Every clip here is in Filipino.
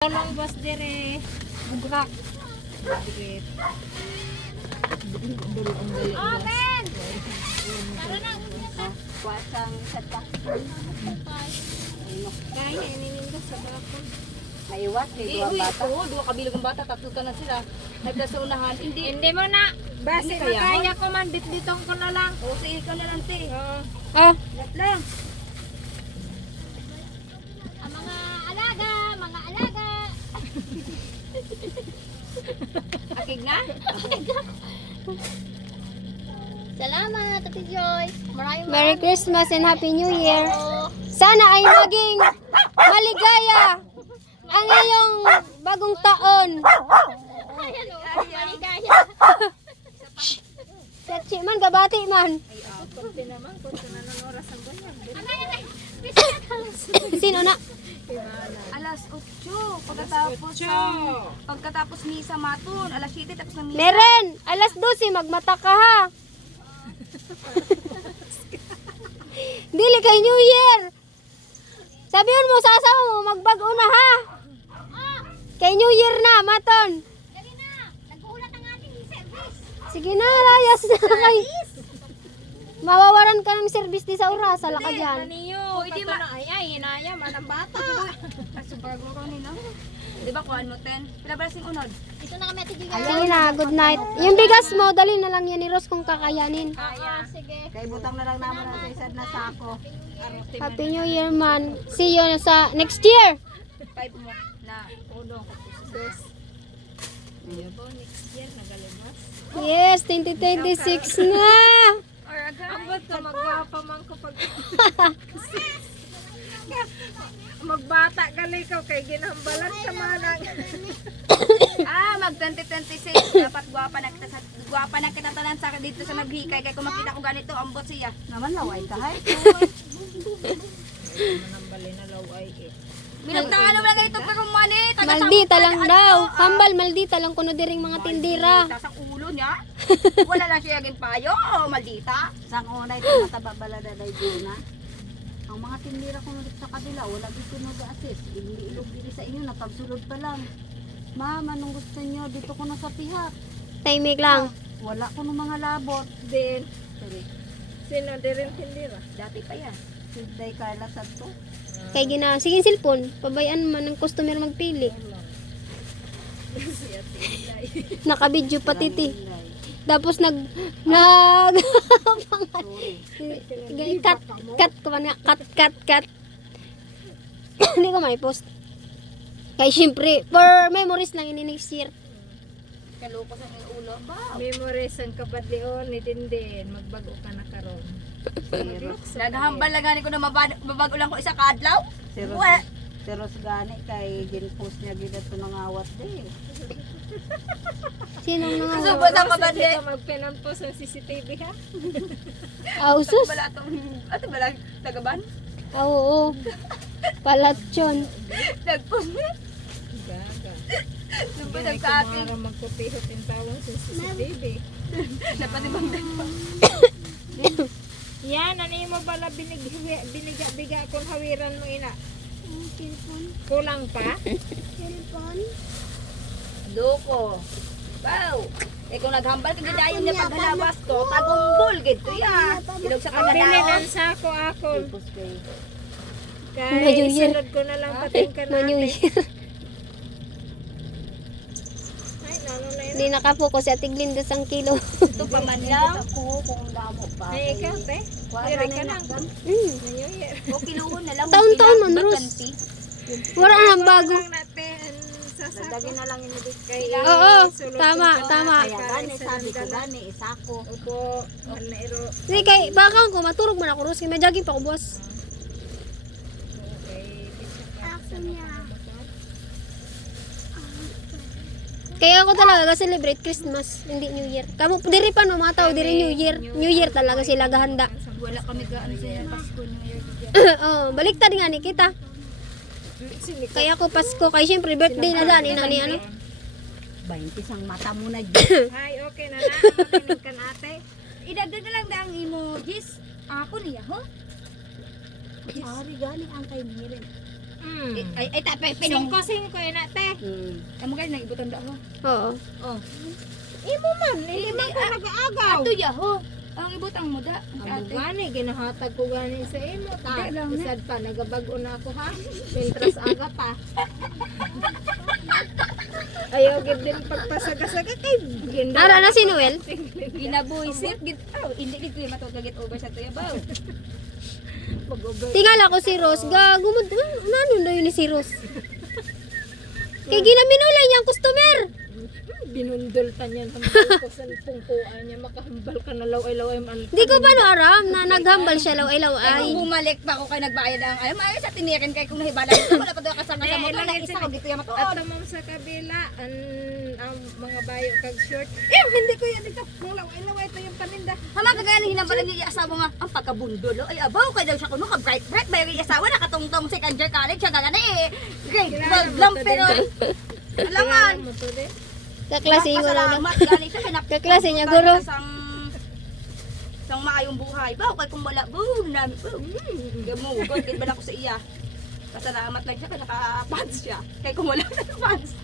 Tolong bos dire bugrak. Dikit. Oh, Ben! Tara na, umunta. Kuwasang sata. Kaya inininda sa bakon. Maiwat, may dua bata. Oo, dua kabilang ng bata, tatlo ka na sila. Nagda sa unahan. Hindi mo na. Base Hindi kaya, makaya ko man, bitbitong ko na lang. Oo, sige ka na lang, te. Ah, Lat lang. Ang mga alaga, mga alaga. Akig na? Salamat, Ate Joyce. Maraming Merry Christmas and Happy New Year. Sana ay maging maligaya ang iyong bagong taon. Ayan o, maligaya. Sachi man, gabati man. konti naman, konti na ng oras ang ganyan. Sino na? Alas 8. Pagkatapos misa maton, alas 7 tapos ng misa. Meren, alas 12, magmata ka ha. Dili kay New Year. Sabihin mo sa asawa mo, magbago na ha. Kay New Year na, maton. Dali na, nag-uulat ang ating service. Sige na, layas na kay. Mawawaran ka ng service di sa oras, sala ka dyan. Niyo, pwede ma... Ay, hinaya man ang bata. Bago ko nila. Di ba kuhan mo 10? Pila ba sing unod? Dito na kami, Ate Joyce. Sige na, good night. Yung bigas mo, dali na lang yan ni Ros kung kakayanin. Sige. Kay butang na lang naman ang isa na sako. Happy New Year man. See you sa next year. 5 mo na uno. Next year, nagalabas. Yes, 2026 na. Ang bato, magwapa man ko pag... Magbata gali ko kay ginambalan sa manang. Mag 2026 dapat guwapa na kita tanan sa dito sa maghikay kay kung makita ko ganito ambot siya. Naman laway kahay. Manambali na laway eh. Binagtaan mo lang ganito pero money. Maldita lang daw. Hambal, maldita lang kuno diring mga tindira. Sa ulo niya. Wala lang siya gin payo, maldita. Sang unay ko mataba balada day na. Ang mga tindira ko nulit sa kabila, wala dito nag-assist. Ilog diri sa inyo, napagsulod pa lang. Ma'am, anong gusto niyo? Dito ko na sa pihak. Timing lang. Wala ko ng mga labot. Din, Sorry. sino di rin tindira? Dati pa yan. Day Carla Santo. Kay gina, sige cellphone. Pabayaan man ang customer magpili. Nakabidyo pa titi. Tapos cut ko man nga, cut. Hindi ko may post. Kay syempre, for memories lang ini next year. Kaloko sa mga ulo. Ba? Memories ang kabadlion ni Dindin. Magbago ka na karon. Naghahambal lang gani ko na mabago lang ko isa ka adlaw. Si Ros gani kay gin-post niya gid ato ng awat di. Sinong mga Subot ang kabadli. Hindi ka magpinampo sa CCTV ha? ausos? Bala tong ato bala tagaban. Oo. Palatyon. Nagpun. Gaga. Subot Hindi ang ko sa akin. mara magpupihot yung tawang sa CCTV. Dapat ibang Yan, ano yung mo bala biniga kung hawiran mo ina? Kulang pa? Doko. Wow. Eh kung naghambal ka gadayon niya paghalabas ko, tagong bulgid ko ya. Ilog sa Ang kagadaon. bilinan sa ako ako. Post kay Kaya New Year. isunod ko na lang pating ka No New natin. Year. Ay, lalo na yun. Hindi nakapokus si Ate Glinda sang kilo. Ito pa man lang. ako kung damo pa. Ay, ikaw, te. Diri ka lang. Mm. Na New Year. O kiluhon na lang. Taon-taon man, Ros. Wala nang bago. Lang natin sa sako. Dagin na lang ini Kay Oo, sulod tama, ko. tama. Kaya gani sabi ko gani isako. Opo, nairo. Sige kay baka ko maturog man ako Ros kay may jogging pa ko boss. Okay, bisa ka sa motor. Kaya ako talaga celebrate Christmas, hindi New Year. Kamu diri pa no mga tao diri New Year. New Year talaga sila gahanda. Wala kami gaano sa Pasko New Year. Oh, baliktad nga ni kita. Kaya ako Pasko kay syempre birthday na dani na ni ano. 20 sang mata mo na Ay, okay na na. Makinig ka na ate. Idagdag na lang daang emojis. Ako niya, ho? Ari gani ang kay Miren. Ay, tapay, pinong. Singko ina te. Kamu guys, nag-ibutan daw ho. Oo. Imo man, hindi man ko nag-aagaw. Ato ya ho. Ang ibutang mo da. Ang gani, ginahatag ko gani sa imo. Ta, Hindi lang, isad pa, nagabago na ako ha. Mintras aga pa. Ayaw gid din pagpasaga-saga kay ginda. Ara na si Noel. Ginabuisit gid. Oh, hindi gid ko matutugit over sa tuya ba. Mag-over. Tingala ko si Rose. Gagumod. Ano na yun ni si Rose? Kay ginaminulay niyang customer. Binundol pa niya ng ko sa pungkuan niya. Makahambal ka na laway-laway man. Di ko pa no aram na naghambal siya law ay law Ay, ay. kung bumalik pa ako kay nagbayad ang ay maayo sa tinirin kay kung nahibala ko wala pa daw kasama sa motor lang isa ko dito yung At matuod. tamam sa kabila, ang mga bayo kag short. Hindi ko yan dito. Mong laway-laway ito yung paninda. Hama kagaya hinambalan niya yung asawa nga ang pagkabundol. Ay abaw kay daw siya kuno ka bright ba yung asawa nakatungtong second year college siya gagana eh. Grade 12 lang pero alangan. Mo to din. Kaklase ko lang. Salamat gali siya pinap. Kaklase niya guro. Sang maayong buhay ba kay kung wala boom nami boom. Gamugod kid ba ako sa iya. Pasalamat lang siya kay naka-pants siya. Kay kung wala na pants.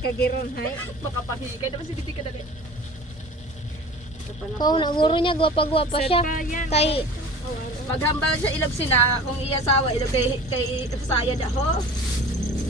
Kagiron hay. Makapahikay naman si Diti ka dali. Kung naguro niya gwapa-gwapa siya. Kay Maghambal siya ilog sina kung iya asawa ilog kay sayad ako.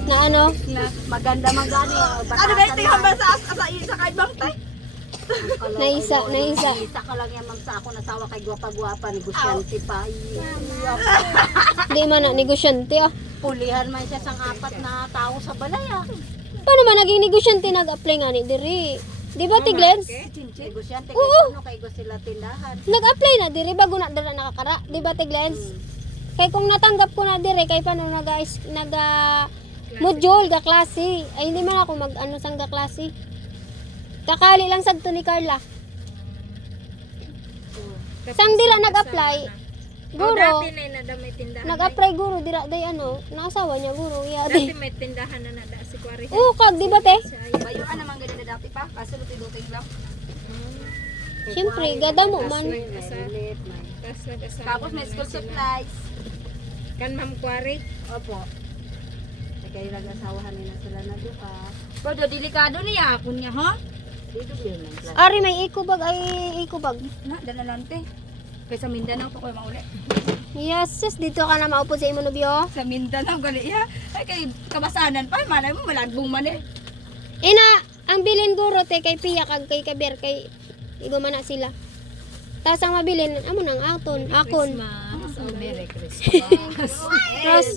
na ano? Na Maganda man gani. ano ba ito hambal sa kahit bangtay? Naisa. Isa ka lang yan ma'am sa ako nasawa kay gwapa-gwapa. Negosyante pa. Di man na negosyante ah. Pulihan man siya sang 4 na tao sa balay ah. Paano man naging negosyante nag-apply nga ni diri? Di ba Tiglens? Negosyante kay Oo. ano kay go sila tindahan. Nag-apply na diri bago na dira nakakara. Di ba Tiglens? Kay kung natanggap ko na diri kay paano naga module ga klase. Ay hindi man ako mag ano sang ga klase. Kakali lang sad to ni Carla. Sang dira nag-apply. Guro. Dati na nadamay tindahan. Nag-apply guro dira day ano, naasawa niya guro iya Dati di. may tindahan na nada si Kwari. Oo, kag di ba te? Bayuan naman ganun na dati pa kasi luti-luting lang. Siyempre, gada mo man. Tapos may school supplies. Kan Ma'am Kwari. Opo. Kay nag-asawahan nila sila na duha. Pero delikado niya ako niya ha. Dito din man sila. Ari may ikubag ay ikubag. Na dalalante. Kaysa Mindanao pa ko mauli. Yes, dito ka na maupo sa imo nobyo. Sa Mindanao gali ya. Ay kay kabasanan pa malay mo malagbong man eh. Ina, ang bilin guro te kay Pia kag kay Kaber kay igo man na sila. Tas ang mabilin amo nang akon. So, Merry Christmas. Ros,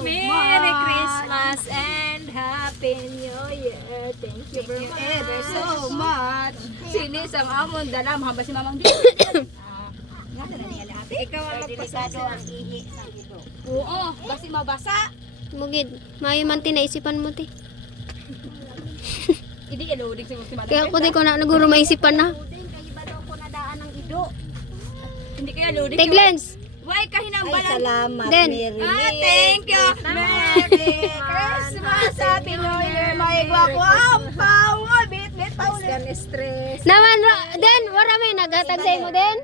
Merry Christmas and Happy New Year. Thank you very much. Ever so much. Sinis ang amon dalam haba si Mamang Di. Nga na niya ate. Ikaw ang magpasasa. ang ihi sa ito. Oo, basi mabasa. mugid. Mayo man tinaisipan mo te. Hindi elodig si Mama. Kaya ako di ko na naguro maisipan na. Din kay iba daw ko nadaan ng ido. Hindi kaya lodig. Tiglens. Why kahinambalan? Salamat Den. Thank you. Merry Christmas. Happy New Year. May gwapo ang pao. Bit pa ulit. Kan stress. Naman den, wala may naghatag sa imo den?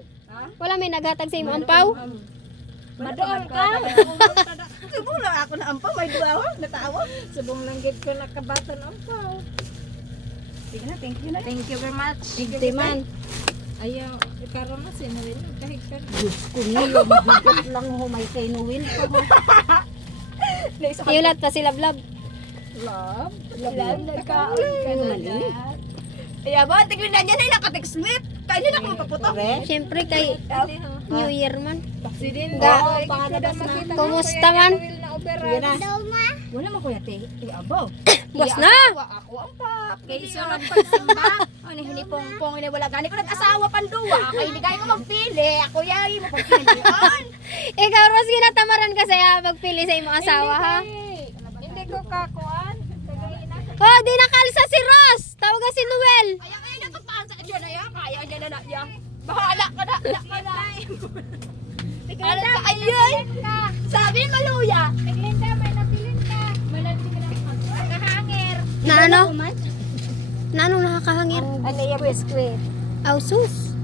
Wala may naghatag sa imo ampaw? Madoon ka. Subong lang ako na ampaw. May duwa. Natawa. Subong lang gid ko nakabaton ang pao. Sige na, thank you na. Thank you very much. Di man. Ayaw, karon na sinuwin. Kahit ka. Diyos ko nilo, mabigat lang ho, may kainuwin pa ho. Iulat pa si Lablab. Love, nagkaon ka na dyan. Ay, aba, tignan na niya na yung nakatext meet. Kaya na ako mapaputok. Siyempre kay New Year man. Si din Ga- makita. Kumusta man? Sige na. Wala mo kuya, te. Ay, abaw. Boss na! Ako ang pap. Kay sunod pagsimba. Ano, hinipong-pong, wala gani ko nag-asawa panduwa. Kaya hindi kaya ko magpili. Ako yay, mapagpili yun. Ikaw Ros ginatamaran ka saya magpili sa imong asawa ha. Hindi ko kakuan. Oh, di nakalsa si Ros. Tawagan si Noel. Kaya kaya natupaan sa dyan na yan. Kaya dyan na yan. Bahala ka na. Ano ka ayun? Sabi maluya. Linda, may napilin ka. May napilin ka. Nakahangir. Na ano? Na anong nakakahangir? Ano yung biskwit? Aw sus.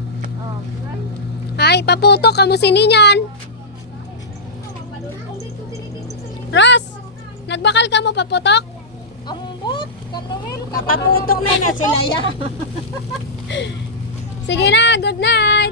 Ay, paputok ka mo sini niyan. Ross, nagbakal ka mo paputok? Ambot, Kanuel, Paputok na na sila ya. Sige na, good night.